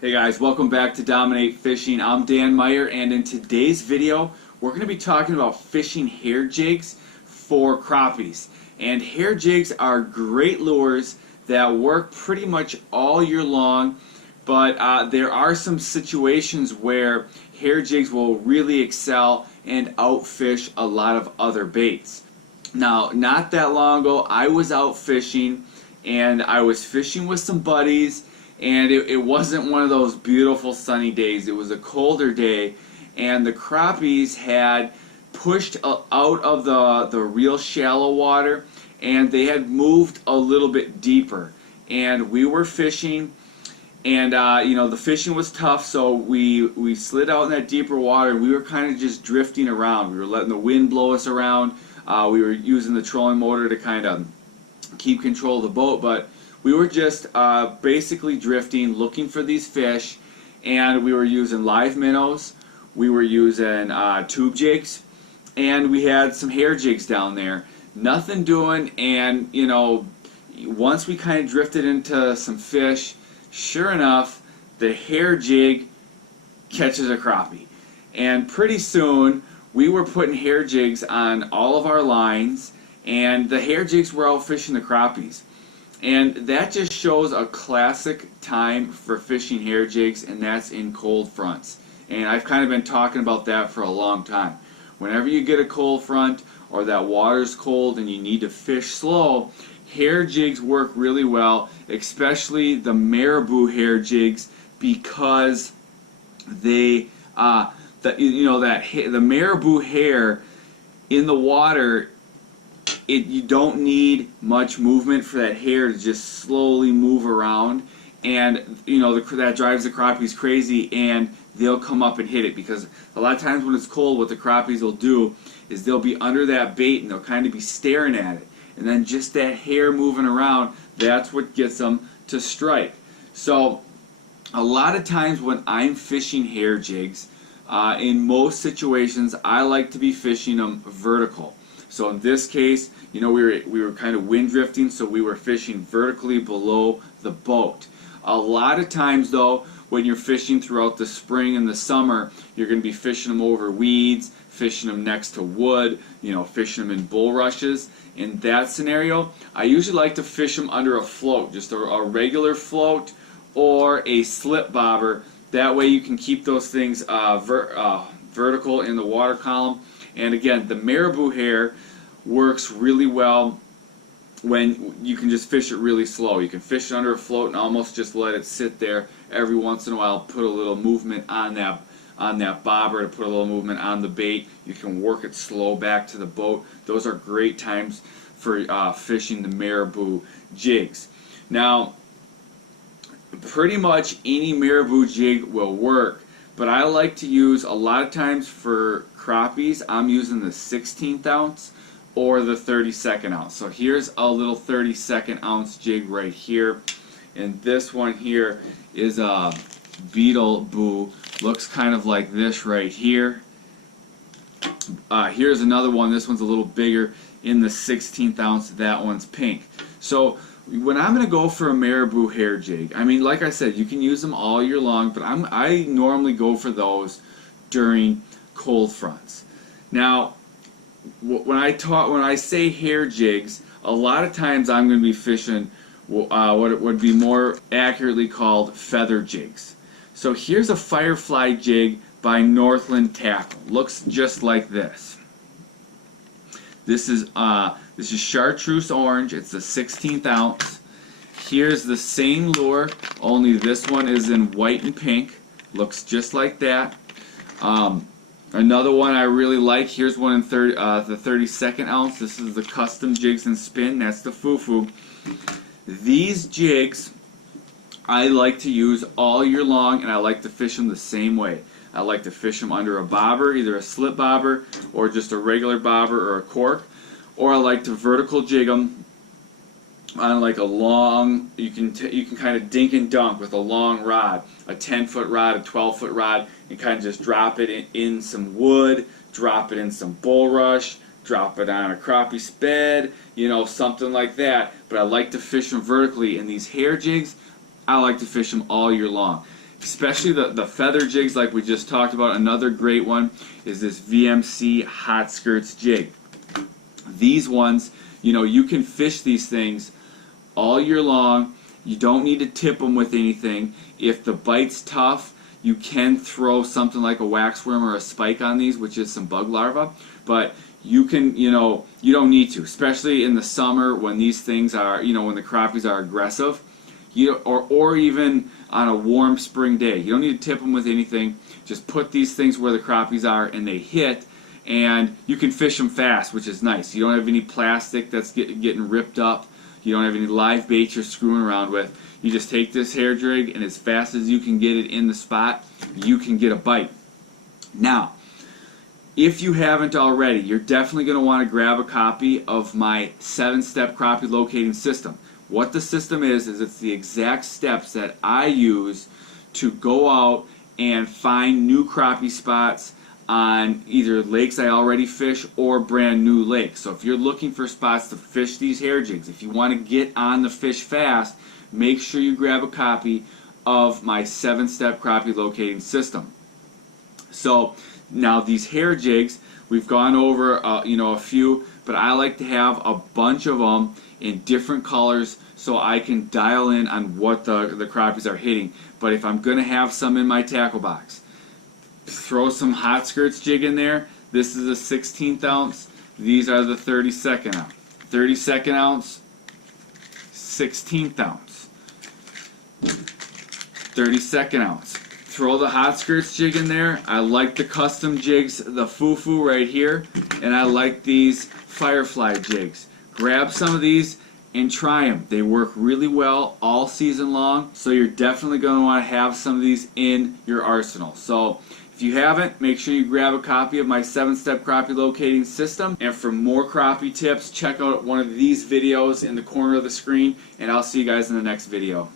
Hey guys, welcome back to Dominate Fishing. I'm Dan Meyer, and in today's video we're going to be talking about fishing hair jigs for crappies. And hair jigs are great lures that work pretty much all year long, but there are some situations where hair jigs will really excel and outfish a lot of other baits. Now, not that long ago, I was out fishing, and I was fishing with some buddies, and it wasn't one of those beautiful sunny days. It was a colder day, and the crappies had pushed out of the real shallow water, and they had moved a little bit deeper. And we were fishing, and the fishing was tough, so we slid out in that deeper water, and we were kind of just drifting around. We were letting the wind blow us around. We were using the trolling motor to kind of keep control of the boat, but we were just basically drifting, looking for these fish, and we were using live minnows, we were using tube jigs, and we had some hair jigs down there. Nothing doing, and once we kind of drifted into some fish, sure enough, the hair jig catches a crappie. And pretty soon, we were putting hair jigs on all of our lines, and the hair jigs were out fishing the crappies. And that just shows a classic time for fishing hair jigs, and that's in cold fronts. And I've kind of been talking about that for a long time. Whenever you get a cold front or that water's cold and you need to fish slow, hair jigs work really well, especially the marabou hair jigs, because they the marabou hair in the water, you don't need much movement for that hair to just slowly move around, and that drives the crappies crazy, and they'll come up and hit it, because a lot of times when it's cold, what the crappies will do is they'll be under that bait and they'll kind of be staring at it, and then just that hair moving around, that's what gets them to strike. So a lot of times when I'm fishing hair jigs, in most situations I like to be fishing them vertical. So in this case, we were kind of wind drifting, so we were fishing vertically below the boat. A lot of times though, when you're fishing throughout the spring and the summer, you're going to be fishing them over weeds, fishing them next to wood, fishing them in bulrushes. In that scenario, I usually like to fish them under a float, just a regular float or a slip bobber. That way you can keep those things vertical in the water column. And again, the marabou hair works really well when you can just fish it really slow. You can fish it under a float and almost just let it sit there. Every once in a while, put a little movement on that bobber to put a little movement on the bait. You can work it slow back to the boat. Those are great times for fishing the marabou jigs. Now, pretty much any marabou jig will work, but I like to use, a lot of times for crappies, I'm using the 16th ounce or the 32nd ounce. So here's a little 32nd ounce jig right here, and this one here is a beetle boo. Looks kind of like this right here. Here's another one. This one's a little bigger in the 16th ounce. That one's pink. So when I'm going to go for a marabou hair jig, I mean, like I said, you can use them all year long, but I normally go for those during cold fronts. Now, when I say hair jigs, a lot of times I'm going to be fishing what it would be more accurately called feather jigs. So here's a Firefly Jig by Northland Tackle. Looks just like this. This is chartreuse orange. It's the 16th ounce. Here's the same lure, only this one is in white and pink. Looks just like that. Another one I really like, here's one in the 32nd ounce. This is the Custom Jigs and Spin. That's the Foo-Foo. These jigs I like to use all year long, and I like to fish them the same way. I like to fish them under a bobber, either a slip bobber or just a regular bobber or a cork. Or I like to vertical jig them on like a long, you can kind of dink and dunk with a long rod, a 10-foot rod, a 12-foot rod, and kind of just drop it in some wood, drop it in some bulrush, drop it on a crappie sped, something like that. But I like to fish them vertically, and these hair jigs, I like to fish them all year long. especially the feather jigs like we just talked about. Another great one is this VMC Hot Skirts jig. These ones, you know, you can fish these things all year long. You don't need to tip them with anything. If the bite's tough, you can throw something like a waxworm or a spike on these, which is some bug larvae, but you can, you know, you don't need to, especially in the summer when these things are, you know, when the crappies are aggressive, or even on a warm spring day. You don't need to tip them with anything. Just put these things where the crappies are and they hit, and you can fish them fast, which is nice. You don't have any plastic that's getting ripped up. You don't have any live bait you're screwing around with. You just take this hair jig, and as fast as you can get it in the spot, you can get a bite. Now, if you haven't already, you're definitely going to want to grab a copy of my 7-step crappie locating system. What the system is it's the exact steps that I use to go out and find new crappie spots on either lakes I already fish or brand new lakes. So if you're looking for spots to fish these hair jigs, if you want to get on the fish fast, make sure you grab a copy of my 7-step crappie locating system. So now these hair jigs, we've gone over you know, a few, but I like to have a bunch of them in different colors so I can dial in on what the crappies are hitting. But if I'm going to have some in my tackle box, throw some Hot Skirts jig in there. This is a 16th ounce. These are the 32nd ounce. 32nd ounce, 16th ounce, 32nd ounce. Throw the Hot Skirts jig in there. I like the custom jigs, the Foo right here, and I like these Firefly jigs. Grab some of these and try them. They work really well all season long, so you're definitely going to want to have some of these in your arsenal. So if you haven't, make sure you grab a copy of my 7-step crappie locating system. And for more crappie tips, check out one of these videos in the corner of the screen, and I'll see you guys in the next video.